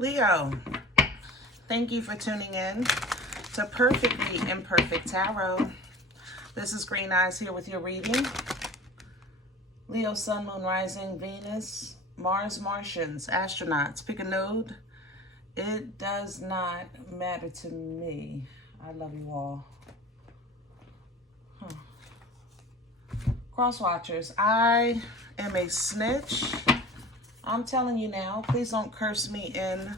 Leo, thank you for tuning in to Perfectly Imperfect Tarot. This is Green Eyes here with your reading. Leo, Sun, Moon, Rising, Venus, Mars, Martians, astronauts. Pick a node. It does not matter to me. I love you all. Cross watchers, I am a snitch. I'm telling you now, please don't curse me in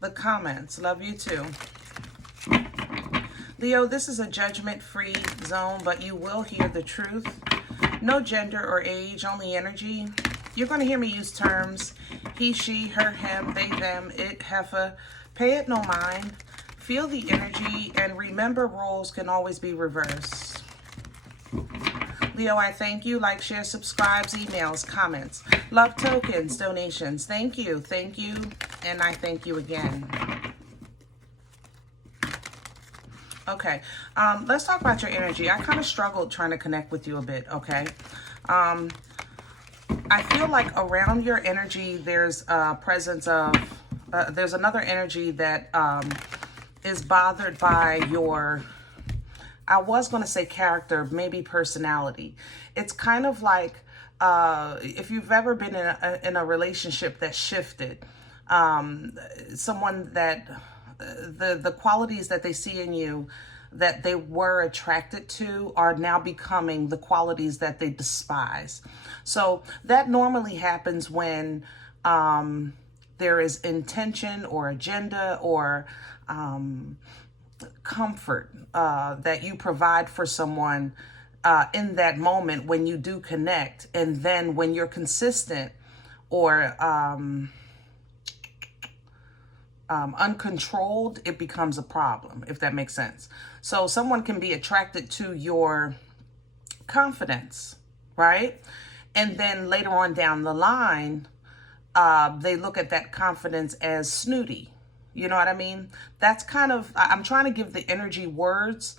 the comments. Love you too. Leo, this is a judgment-free zone, but you will hear the truth. No gender or age, only energy. You're going to hear me use terms he, she, her, him, they, them, it, heifer. Pay it no mind. Feel the energy, and remember roles can always be reversed. Leo, I thank you. Like, share, subscribes, emails, comments, love tokens, donations. Thank you, and I thank you again. Okay, let's talk about your energy. I kind of struggled trying to connect with you a bit, okay? I feel like around your energy, there's a presence of, there's another energy that is bothered by your, I was going to say character, maybe personality. It's kind of like if you've ever been in a relationship that shifted, someone that the qualities that they see in you that they were attracted to are now becoming the qualities that they despise. So that normally happens when there is intention or agenda or comfort that you provide for someone in that moment when you do connect. And then when you're consistent or uncontrolled, it becomes a problem, if that makes sense. So someone can be attracted to your confidence, right? And then later on down the line, they look at that confidence as snooty. You know what I mean? That's kind of, I'm trying to give the energy words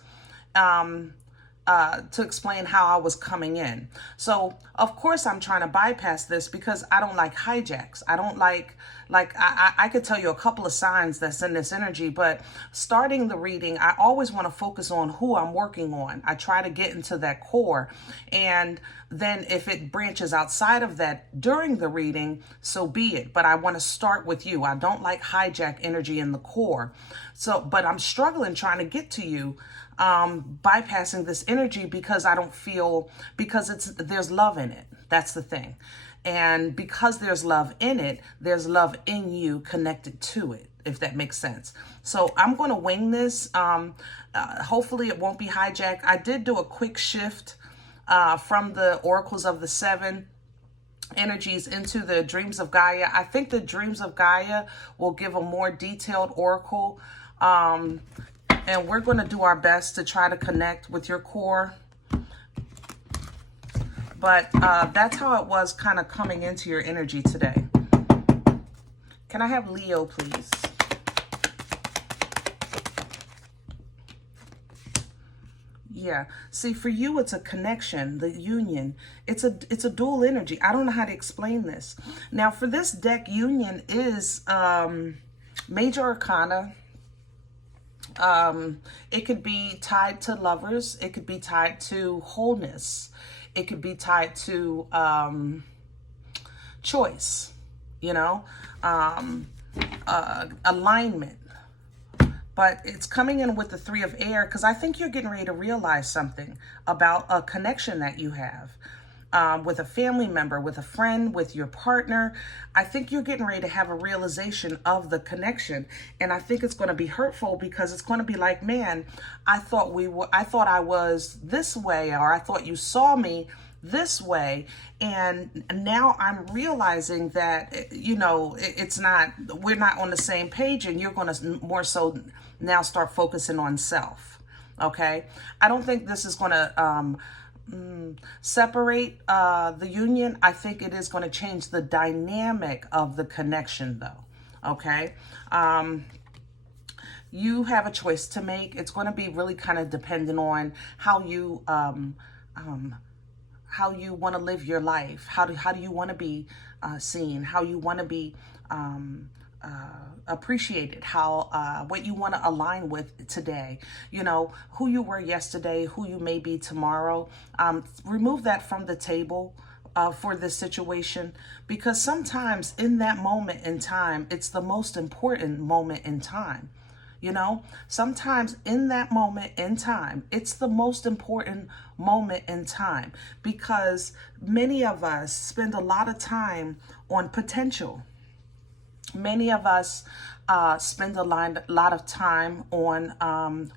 to explain how I was coming in. So, of course, I'm trying to bypass this because I don't like hijacks. I don't like I could tell you a couple of signs that's in this energy, but starting the reading, I always want to focus on who I'm working on. I try to get into that core. And then if it branches outside of that during the reading, so be it. But I want to start with you. I don't like hijack energy in the core. So, but I'm struggling trying to get to you, bypassing this energy because I don't feel, because there's love in it. That's the thing. And because there's love in it, there's love in you connected to it, if that makes sense. So I'm going to wing this. Hopefully it won't be hijacked. I did do a quick shift from the oracles of the 7 energies into the dreams of Gaia. I think the dreams of Gaia will give a more detailed oracle. And we're going to do our best to try to connect with your core. But that's how it was kind of coming into your energy today. Can I have Leo, please? Yeah. See, for you, it's a connection, the union. It's a dual energy. I don't know how to explain this. Now, for this deck, union is major arcana. It could be tied to lovers. It could be tied to wholeness. It could be tied to choice, you know, alignment. But it's coming in with the 3 of air because I think you're getting ready to realize something about a connection that you have with a family member, with a friend, with your partner. I think you're getting ready to have a realization of the connection. And I think it's going to be hurtful because it's going to be like, man, I thought I was this way, or I thought you saw me this way. And now I'm realizing that, you know, we're not on the same page, and you're going to more so now start focusing on self. Okay. I don't think this is going to, separate the union. I think it is going to change the dynamic of the connection, though. Okay. You have a choice to make. It's going to be really kind of dependent on how you want to live your life. How do you want to be seen? How you want to be appreciated, how what you want to align with today, you know, who you were yesterday, who you may be tomorrow. Remove that from the table for this situation, because sometimes in that moment in time, it's the most important moment in time. You know, sometimes in that moment in time, it's the most important moment in time, because many of us spend a lot of time on potential. Many of us spend a lot of time on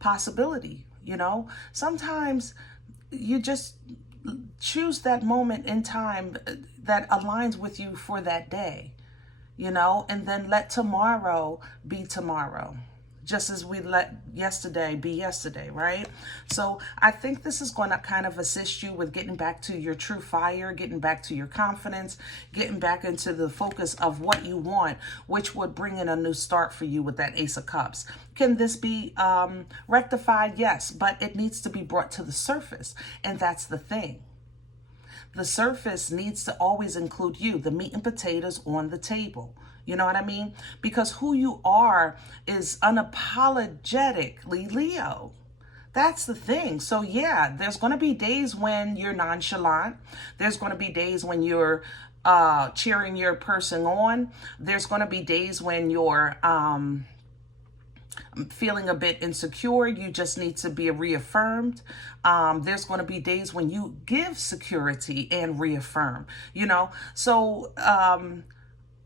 possibility. You know, sometimes you just choose that moment in time that aligns with you for that day, you know, and then let tomorrow be tomorrow, just as we let yesterday be yesterday, right? So I think this is going to kind of assist you with getting back to your true fire, getting back to your confidence, getting back into the focus of what you want, which would bring in a new start for you with that Ace of Cups. Can this be rectified? Yes, but it needs to be brought to the surface, and that's the thing. The surface needs to always include you, the meat and potatoes on the table. You know what I mean? Because who you are is unapologetically Leo. That's the thing. So yeah, there's going to be days when you're nonchalant. There's going to be days when you're cheering your person on. There's going to be days when you're feeling a bit insecure. You just need to be reaffirmed. There's going to be days when you give security and reaffirm, you know. So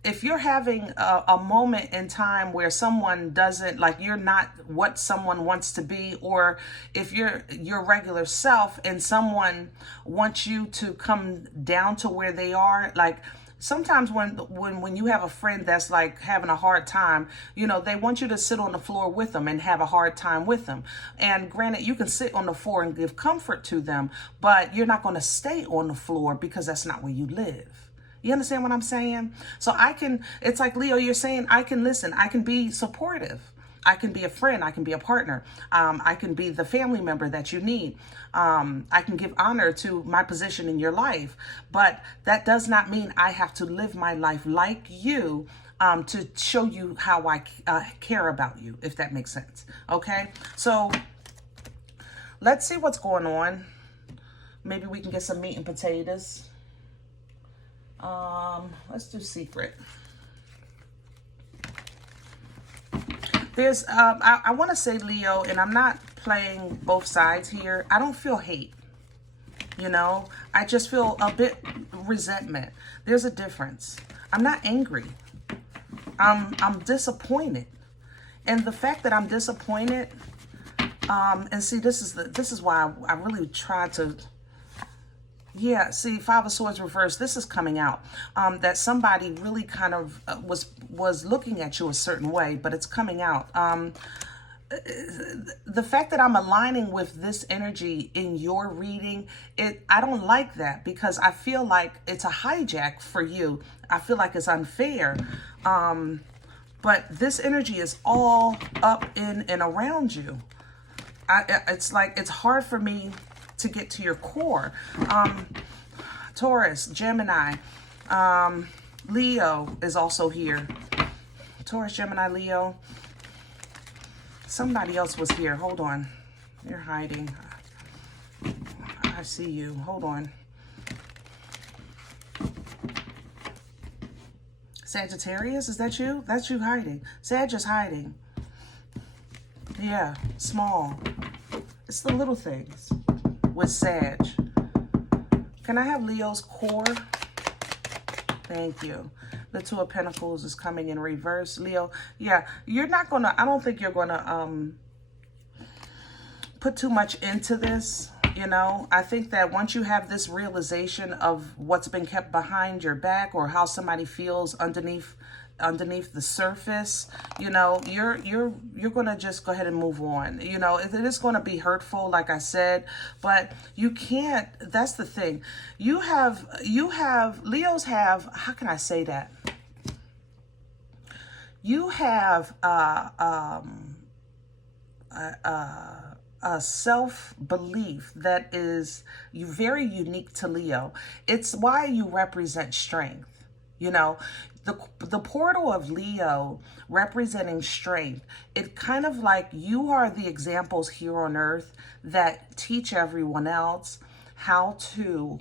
if you're having a moment in time where someone doesn't, like, you're not what someone wants to be, or if you're your regular self and someone wants you to come down to where they are, like, sometimes when you have a friend that's like having a hard time, you know, they want you to sit on the floor with them and have a hard time with them. And granted, you can sit on the floor and give comfort to them, but you're not going to stay on the floor, because that's not where you live. You understand what I'm saying? So it's like, Leo, you're saying, I can listen, I can be supportive. I can be a friend. I can be a partner. I can be the family member that you need. I can give honor to my position in your life. But that does not mean I have to live my life like you to show you how I care about you, if that makes sense. Okay? So let's see what's going on. Maybe we can get some meat and potatoes. Let's do secret. There's, I want to say, Leo, and I'm not playing both sides here. I don't feel hate, you know. I just feel a bit resentment. There's a difference. I'm not angry. I'm disappointed. And the fact that I'm disappointed, and see, this is why I really try to, yeah, see, Five of Swords reversed. This is coming out. That somebody really kind of was looking at you a certain way, but it's coming out. The fact that I'm aligning with this energy in your reading, I don't like that, because I feel like it's a hijack for you. I feel like it's unfair. But this energy is all up in and around you. It's like, it's hard for me to get to your core. Taurus, Gemini, Leo is also here. Taurus, Gemini, Leo. Somebody else was here. Hold on. You're hiding. I see you. Hold on. Sagittarius, is that you? That's you hiding. Sag is hiding. Yeah, small. It's the little things with Sag. Can I have Leo's core? Thank you. The Two of Pentacles is coming in reverse. Leo, yeah, you're not gonna, I don't think you're gonna put too much into this. You know, I think that once you have this realization of what's been kept behind your back, or how somebody feels underneath the surface, you know, you're gonna just go ahead and move on. You know, it is gonna be hurtful, like I said, but you can't. That's the thing. Leos have, how can I say that? You have a self-belief that is very unique to Leo. It's why you represent strength. You know, the portal of Leo representing strength, it kind of like you are the examples here on earth that teach everyone else how to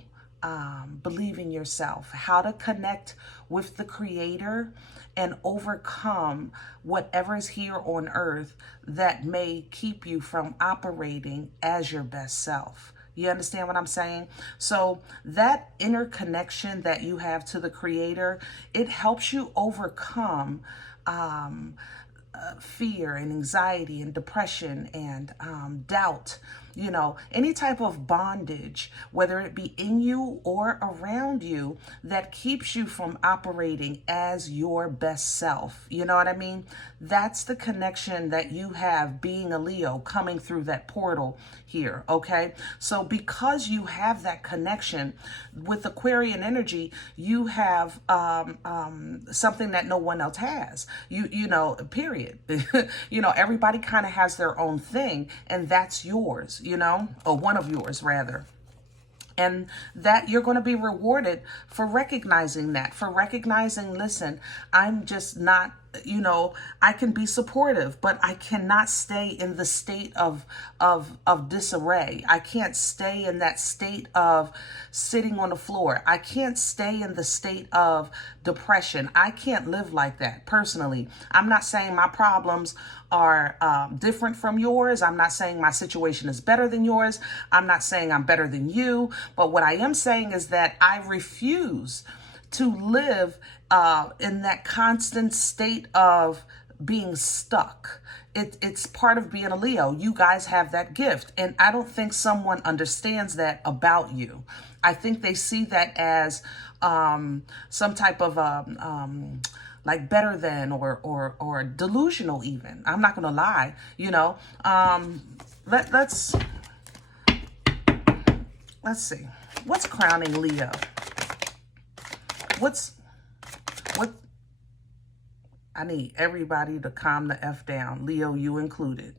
believe in yourself, how to connect with the creator and overcome whatever is here on earth that may keep you from operating as your best self. You understand what I'm saying? So that inner connection that you have to the creator, it helps you overcome fear and anxiety and depression and doubt, you know, any type of bondage, whether it be in you or around you, that keeps you from operating as your best self. You know what I mean? That's the connection that you have being a Leo coming through that portal here, okay? So because you have that connection with Aquarian energy, you have something that no one else has. You know, period. You know, everybody kind of has their own thing, and that's yours, you know, or one of yours rather. And that you're going to be rewarded for recognizing that, for recognizing, listen, I'm just not, you know, I can be supportive, but I cannot stay in the state of disarray. I can't stay in that state of sitting on the floor. I can't stay in the state of depression. I can't live like that personally. I'm not saying my problems are different from yours. I'm not saying my situation is better than yours. I'm not saying I'm better than you. But what I am saying is that I refuse to live in that constant state of being stuck. It's part of being a Leo. You guys have that gift. And I don't think someone understands that about you. I think they see that as some type of like better than or delusional even. I'm not gonna lie, you know. Let's see. What's crowning Leo? What I need everybody to calm the F down. Leo, you included.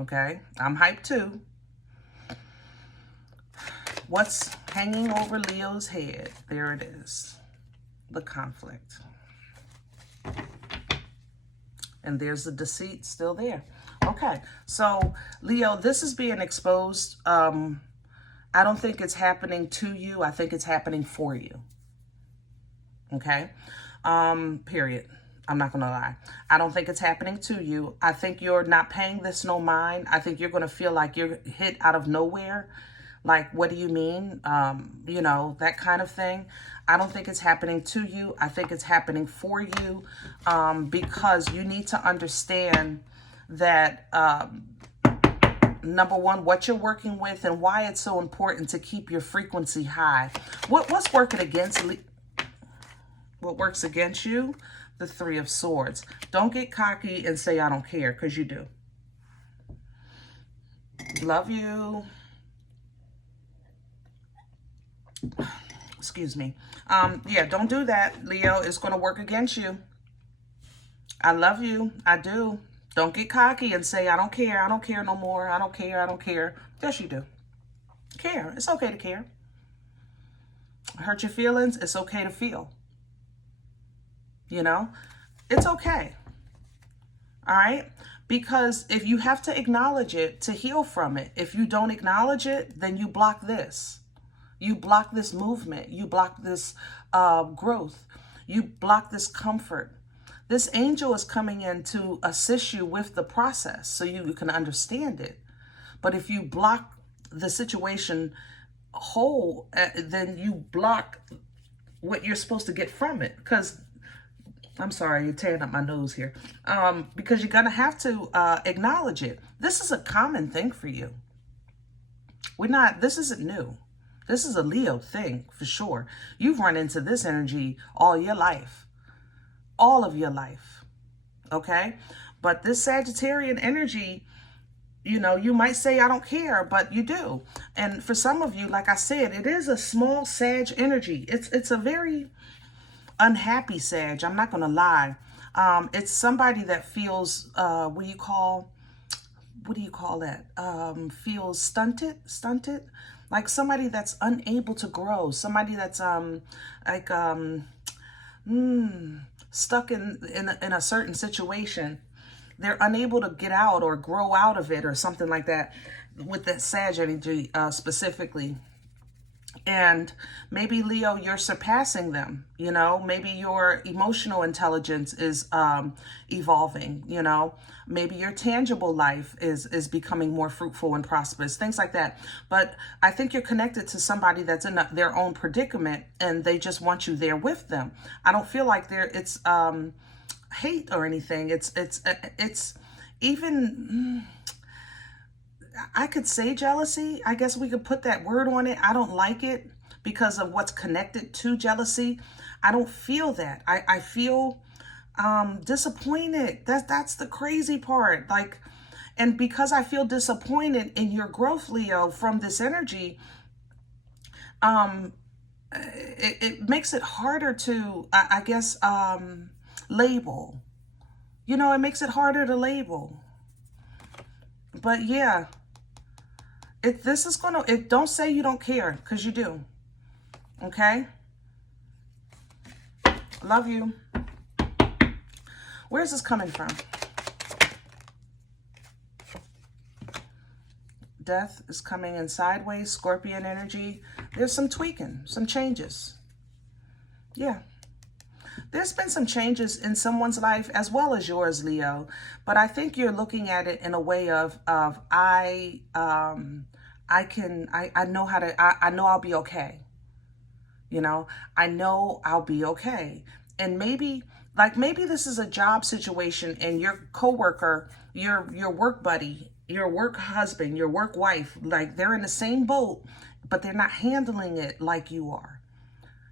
Okay? I'm hyped too. What's hanging over Leo's head? There it is. The conflict. And there's the deceit still there. Okay, so Leo, this is being exposed. I don't think it's happening to you. I think it's happening for you. Okay, period. I'm not gonna lie. I don't think it's happening to you. I think you're not paying this no mind. I think you're gonna feel like you're hit out of nowhere. Like, what do you mean? You know, that kind of thing. I don't think it's happening to you. I think it's happening for you because you need to understand that, number one, what you're working with and why it's so important to keep your frequency high. What's working against what works against you? The Three of Swords. Don't get cocky and say, I don't care, because you do. Love you. Excuse me. Yeah, don't do that, Leo. It's going to work against you. I love you. I do. Don't get cocky and say, I don't care. I don't care no more. I don't care. I don't care. Yes, you do. Care. It's okay to care. Hurt your feelings. It's okay to feel. You know, it's okay. All right. Because if you have to acknowledge it to heal from it, if you don't acknowledge it, then you block this. You block this movement. You block this growth. You block this comfort. This angel is coming in to assist you with the process so you can understand it. But if you block the situation whole, then you block what you're supposed to get from it. Because, I'm sorry, you're tearing up my nose here. Because you're going to have to acknowledge it. This is a common thing for you. This isn't new. This is a Leo thing for sure. You've run into this energy all your life. All of your life. Okay? But this Sagittarian energy, you know, you might say, I don't care, but you do. And for some of you, like I said, it is a small Sag energy. It's a very unhappy Sag. I'm not going to lie. It's somebody that feels, what do you call that? Feels stunted. Like somebody that's unable to grow. Somebody that's, stuck in a certain situation. They're unable to get out or grow out of it or something like that with that Sag energy specifically. And maybe, Leo, you're surpassing them, you know, maybe your emotional intelligence is evolving, you know, maybe your tangible life is becoming more fruitful and prosperous, things like that. But I think you're connected to somebody that's in their own predicament and they just want you there with them. I don't feel like it's hate or anything. It's even... I could say jealousy. I guess we could put that word on it. I don't like it because of what's connected to jealousy. I don't feel that. I feel disappointed. That's the crazy part. Like, and because I feel disappointed in your growth, Leo, from this energy, it makes it harder to, I guess, label. You know, it makes it harder to label. But yeah. This is going to, don't say you don't care, because you do. Okay? Love you. Where's this coming from? Death is coming in sideways, Scorpion energy. There's some tweaking, some changes. Yeah. There's been some changes in someone's life as well as yours, Leo. But I think you're looking at it in a way of I know I'll be okay. You know, I know I'll be okay. And maybe this is a job situation and your coworker, your work buddy, your work husband, your work wife, like they're in the same boat, but they're not handling it like you are.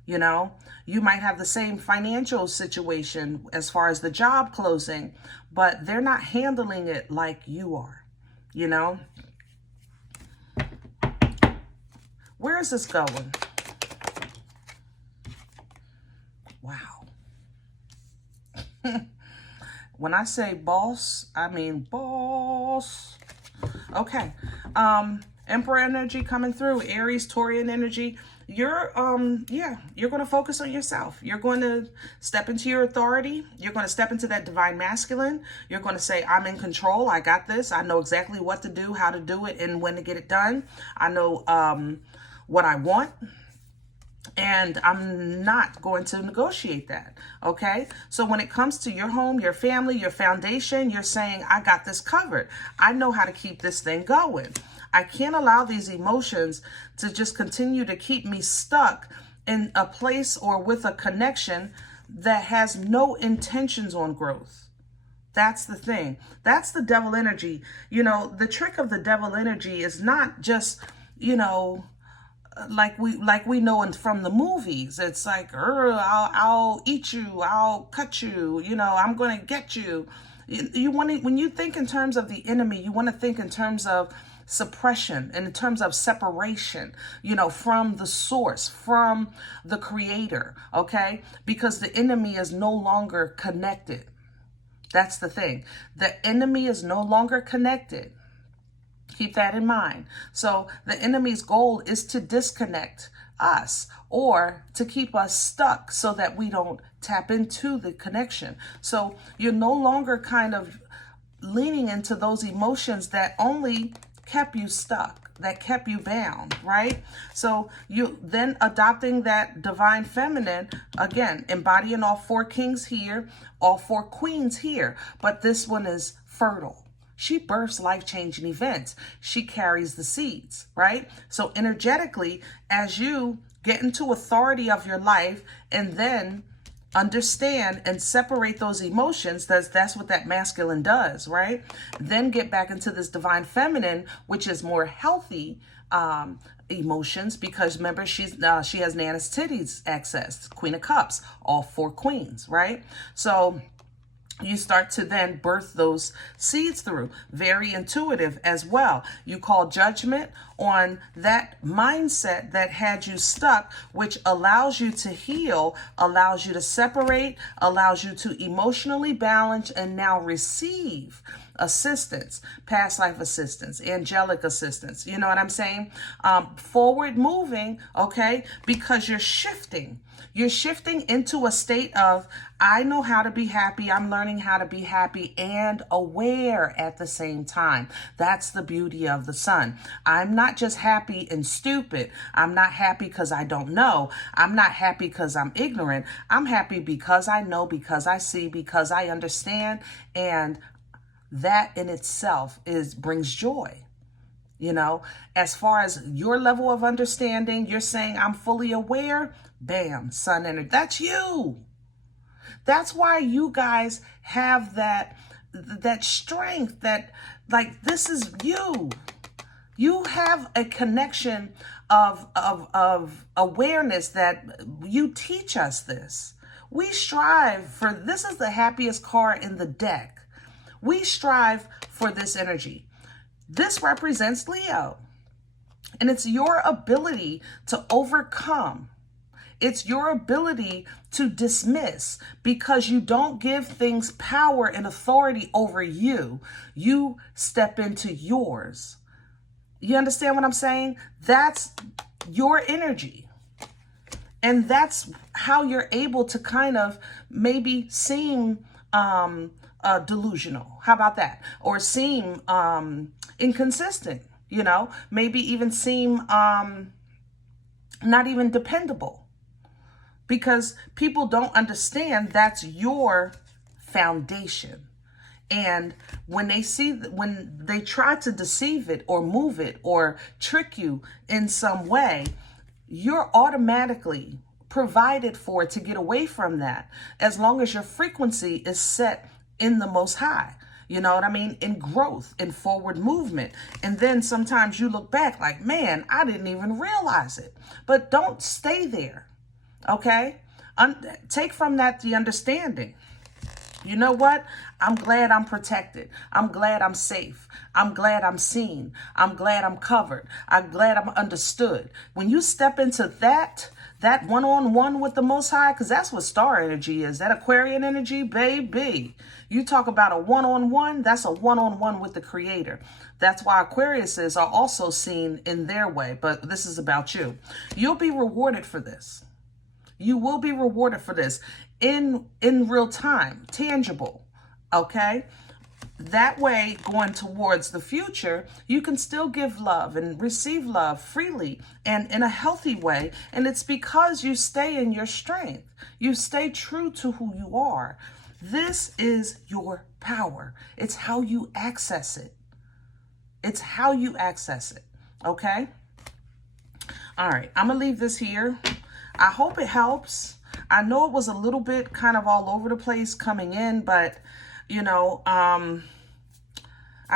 You know, you might have the same financial situation as far as the job closing, but they're not handling it like you are, you know? Where is this going? Wow. When I say boss, I mean boss. Okay. Emperor energy coming through, Aries, Taurian energy. You're going to focus on yourself. You're going to step into your authority. You're going to step into that divine masculine. You're going to say, I'm in control. I got this. I know exactly what to do, how to do it, and when to get it done. I know what I want. And I'm not going to negotiate that, okay? So when it comes to your home, your family, your foundation, you're saying, I got this covered. I know how to keep this thing going. I can't allow these emotions to just continue to keep me stuck in a place or with a connection that has no intentions on growth. That's the thing. That's the devil energy. You know, the trick of the devil energy is not just, you know, like we know from the movies. It's like, I'll eat you, I'll cut you, you know, I'm going to get you. You want to, when you think in terms of the enemy, you want to think in terms of suppression and in terms of separation, you know, from the source, from the creator, okay? Because the enemy is no longer connected. That's the thing. The enemy is no longer connected. Keep that in mind. So the enemy's goal is to disconnect us or to keep us stuck so that we don't tap into the connection. So you're no longer kind of leaning into those emotions that only kept you stuck, that kept you bound, right? So you then adopting that divine feminine, again, embodying all four kings here, all four queens here, but this one is fertile. She births life-changing events. She carries the seeds, right? So energetically, as you get into authority of your life and then understand and separate those emotions, that's what that masculine does, right? Then get back into this divine feminine, which is more healthy emotions, because remember, she has Nana's titties access, Queen of Cups, all four queens, right? So you start to then birth those seeds through. Very intuitive as well. You call judgment on that mindset that had you stuck, which allows you to heal, allows you to separate, allows you to emotionally balance, and now receive assistance, past life assistance, angelic assistance. You know what I'm saying? Forward moving, okay? Because you're shifting. You're shifting into a state of, I know how to be happy. I'm learning how to be happy and aware at the same time. That's the beauty of the sun. I'm not just happy and stupid. I'm not happy because I don't know. I'm not happy because I'm ignorant. I'm happy because I know, because I see, because I understand, and that in itself brings joy. You know, as far as your level of understanding, you're saying I'm fully aware. Bam, sun energy. That's you. That's why you guys have that strength, that, like, this is you. You have a connection of awareness that you teach us this. We strive for, this is the happiest card in the deck. We strive for this energy. This represents Leo. And it's your ability to overcome. It's your ability to dismiss, because you don't give things power and authority over you. You step into yours. You understand what I'm saying? That's your energy. And that's how you're able to kind of maybe seem delusional. How about that? Or seem inconsistent, you know, maybe even seem not even dependable, because people don't understand that's your foundation. And when they try to deceive it or move it or trick you in some way, you're automatically provided for to get away from that, as long as your frequency is set in the Most High. You know what I mean? In growth, in forward movement. And then sometimes you look back like, man, I didn't even realize it. But don't stay there, okay? Take from that the understanding. You know what? I'm glad I'm protected. I'm glad I'm safe. I'm glad I'm seen. I'm glad I'm covered. I'm glad I'm understood. When you step into that one-on-one with the Most High, because that's what star energy is, that Aquarian energy, baby. You talk about a one-on-one, that's a one-on-one with the Creator. That's why Aquariuses are also seen in their way, but this is about you. You'll be rewarded for this. You will be rewarded for this in real time, tangible, okay? That way, going towards the future, you can still give love and receive love freely and in a healthy way. And it's because you stay in your strength. You stay true to who you are. This is your power. It's how you access it. It's how you access it, okay? All right, I'm going to leave this here. I hope it helps. I know it was a little bit kind of all over the place coming in, but, you know, I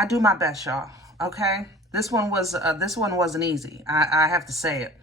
do my best, y'all, okay? This one wasn't easy. I have to say it.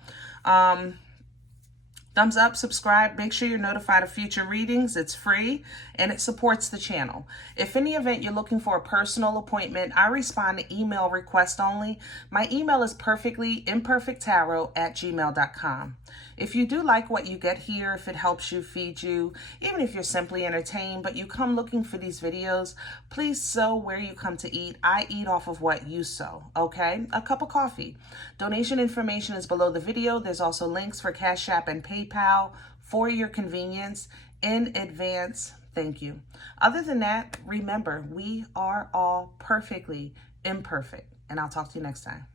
Thumbs up, subscribe, make sure you're notified of future readings. It's free and it supports the channel. If any event you're looking for a personal appointment, I respond to email request only. My email is perfectlyimperfecttarot@gmail.com. If you do like what you get here, if it helps you, feed you, even if you're simply entertained, but you come looking for these videos, please sow where you come to eat. I eat off of what you sow, okay? A cup of coffee. Donation information is below the video. There's also links for CashApp and PayPal for your convenience. In advance, thank you. Other than that, remember, we are all perfectly imperfect, and I'll talk to you next time.